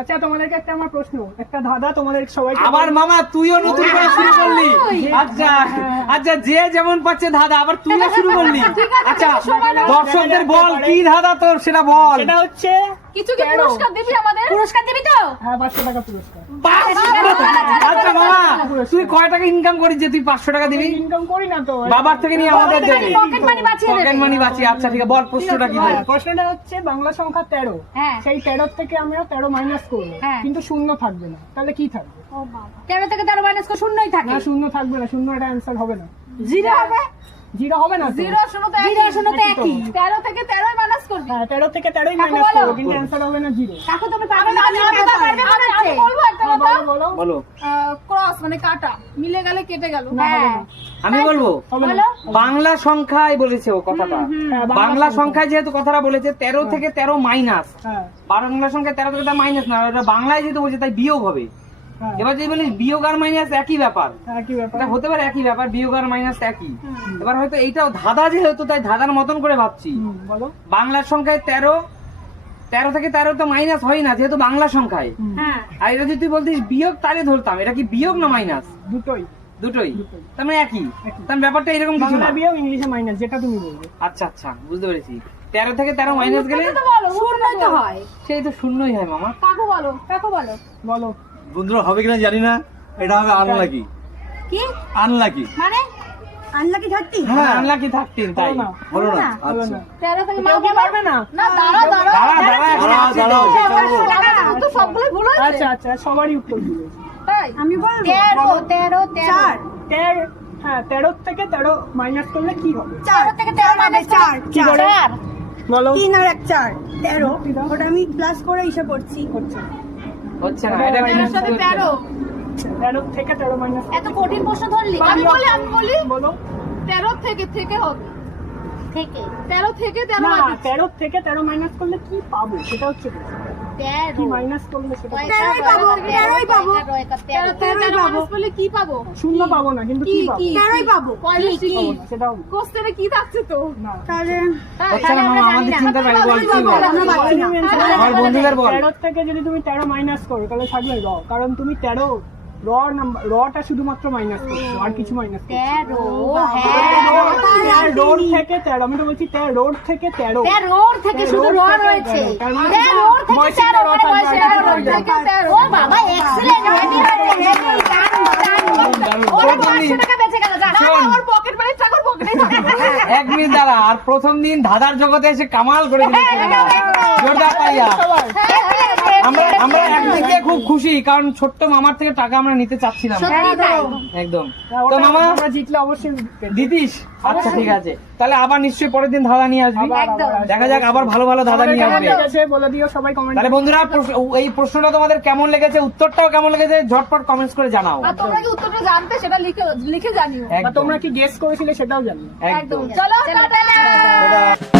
আচ্ছা তোমাদেরকে একটা আমার প্রশ্ন, একটা ধাঁধা তোমাদের সবাইকে। আবার মামা তুইও নতুন করে শুরু করলি? আচ্ছা আচ্ছা, যে যেমন পাচ্ছে ধাঁধা, আবার তুইও শুরু করলি। আচ্ছা দর্শকদের বল কি ধাঁধা তোর, সেটা বল। সেটা হচ্ছে কিছু কি পুরস্কার দিবি আমাদের? পুরস্কার দিবি তো? হ্যাঁ 500 টাকা পুরস্কার। আচ্ছা মামা তুই কয় টাকা ইনকাম করিস যে তুই 500 টাকা দিবি? ইনকাম করি না তো, বাবার থেকে নিয়ে আমাদের দেবে, পকেট মানি বাঁচিয়ে দেবে। পকেট মানি বাঁচিয়ে। আচ্ছা ঠিক আছে, বল প্রশ্নটা কি বল। প্রশ্নটা হচ্ছে বাংলা সংখ্যা 13, হ্যাঁ। সেই 13 থেকে আমরা 13 মাইনাস করবো, হ্যাঁ। কিন্তু শূন্য থাকবে না, তাহলে কি থাকবে? 13 থেকে 13 মাইনাস করে শূন্যই থাকে। না শূন্য থাকবে না, শূন্য এটা অ্যান্সার হবে না। জিরো হবে। জিরো হবে না তো? জিরো শূন্যতে একই। 13 থেকে 13 মাইনাস করবি। হ্যাঁ 13 থেকে 13ই কাকু মাইনাস বলো। করবো, কিন্তু অ্যান্সার হবে না জিরো। কাকু তুমি পারবে না? আমি বলবো একটা হ্যাঁ, কথা। বলো বলো। বলো ক্রস মানে কাটা মিলে গেলে কেটে গেল। না, হবে না। আমি বলবো। হবে না। বলো। বাংলা সংখ্যায় বলেছে ও কথাটা। হ্যাঁ, বাংলা সংখ্যায় যেহেতু কথাটা বলেছে 13 থেকে 13 মাইনাস, হ্যাঁ বাংলা সংখ্যায় 13 থেকে 13 মাইনাস না, ওটা বাংলায় যেহেতু বলছে তাই বিয়োগ হবে। হ্যাঁ, এবার যদি বলিস বিয়োগ আর মাইনাস একই ব্যাপার, হ্যাঁ, কি ব্যাপার? এটা হতে পারে একই ব্যাপার, বিয়োগ আর মাইনাস একই। এবার হয়তো এইটাও ধাঁধা যেহেতু তাই ধাঁধার মতন করে ভাবছি। বলো। বাংলার সংখ্যায় 13 থেকে 13 তো মাইনাস হয় না যেহেতু বাংলা সংখ্যায়। হ্যাঁ। আর এটা যদি তুই বলতিস বিয়োগ তাহলে ধরতাম, এটা কি বিয়োগ না মাইনাস? দুটোই। দুটোই, দুটোই। তার মানে একই। একই। তার ব্যাপারটা এরকম কিছু বাংলা না। বিয়োগ, ইংলিশে মাইনাস, যেটা তুমি বলবে। আচ্ছা আচ্ছা বুঝতে পেরেছি। 13 থেকে 13 মাইনাস গেলে তো বলো শূন্যই তো হয়। সেই তো শূন্যই হয় মামা। কাকু বলো, কাকু বলো। বলো। বন্ধুরা হবে কিনা জানি না, এটা হবে আনলাকি। কি আনলাকি মানে? আনলাকি থাকতি? হ্যাঁ আনলাকি থাকতেন তাই। হলো না। হলো না? হলো আচ্ছা না। 13 থেকে কেউ কি পারবে না? না দাঁড়াও দাঁড়াও। দাঁড়া, তো সবগুলো ভুল হয়েছে। আচ্ছা আচ্ছা, সবারই উত্তর দিয়েছে। তাই আমি বলবো 13 4 হ্যাঁ 13 থেকে 13 মাইনাস করলে কি হবে? 13 থেকে 13 মাইনাস 4 কি করে? বলো। 3 আর 1 4 13, ওটা আমি প্লাস করে হিসাব করছি। হচ্ছে হচ্ছে না, এটা কি 13 সাথে 13 13 থেকে 13 মাইনাস। এত কঠিন প্রশ্ন ধরলি? আমি বলি বলো। 13 থেকে হবে থেকে 13 থেকে 13 না মাইনাস 13 থেকে 13 মাইনাস করলে কি পাবো সেটা হচ্ছে প্রশ্ন। কি 13 মাইনাস করলে সেটা পাবো? 13ই পাবো, 13ই পাবো। 13 থেকে 13 মাইনাস করলে কি পাবো? শূন্য পাবো না, কিন্তু কি পাবো? 13ই পাবো। কি পাবো না, সেটাও না। কোশ্চেনে কি থাকছে তো? না। তাহলে হচ্ছে না মামা, আমাদের চিন্তা পাই বল কি বল। আমরা পাচ্ছি না। আমার বন্ধুদের বল। 13 থেকে যদি তুমি 13 মাইনাস করো তাহলে থাকবে র, কারণ তুমি 13 রটা শুধুমাত্র মাইনাস করছো, আর কিছু মাইনাস করছো। 13 হ্যাঁ রোড থেকে 13, আমি তো বলছি 13 থেকে 13 13 থেকে শুধু র রয়েছে 13 থেকে 13 মানে বয়সের 13 থেকে 13 ও বাবা এক্সেলেন্ট হেভি ওর 500 টাকা বেঁচে গেল যা শোন। ওর পকেট মানি টাকা পকেটেই থাকবে। এক মিনিট দাঁড়া, আর প্রথম দিন ধাঁধার জগতে এসে কামাল করে দিয়েছে জোরদার পাইয়া। আমরা একদিক দিয়ে খুব খুশি, কারণ ছোট্ট মামার থেকে টাকা আমরা নিতে চাচ্ছিলাম না। সত্যি তাই। একদম। ওটা তো মামা আমরা জিতলে অবশ্যই দিতিস? আচ্ছা ঠিক আছে, তাহলে আবার নিশ্চয়ই পরের দিন ধাঁধা নিয়ে আসবি। একদম। দেখা যাক আবার ভালো ভালো ধাঁধা নিয়ে আসবে। ঠিক আছে, বলে দিও সবাই কমেন্ট। তাহলে বন্ধুরা এই প্রশ্নটা তোমাদের কেমন লেগেছে, উত্তরটাও কেমন লেগেছে, ঝটপট কমেন্টস করে জানাও। আর তোমরা কি উত্তরটা জানতে সেটা লিখে জানিও। বা তোমরা কি গেস করেছিলে সেটাও জানি। একদম। একদম চলো টাটা।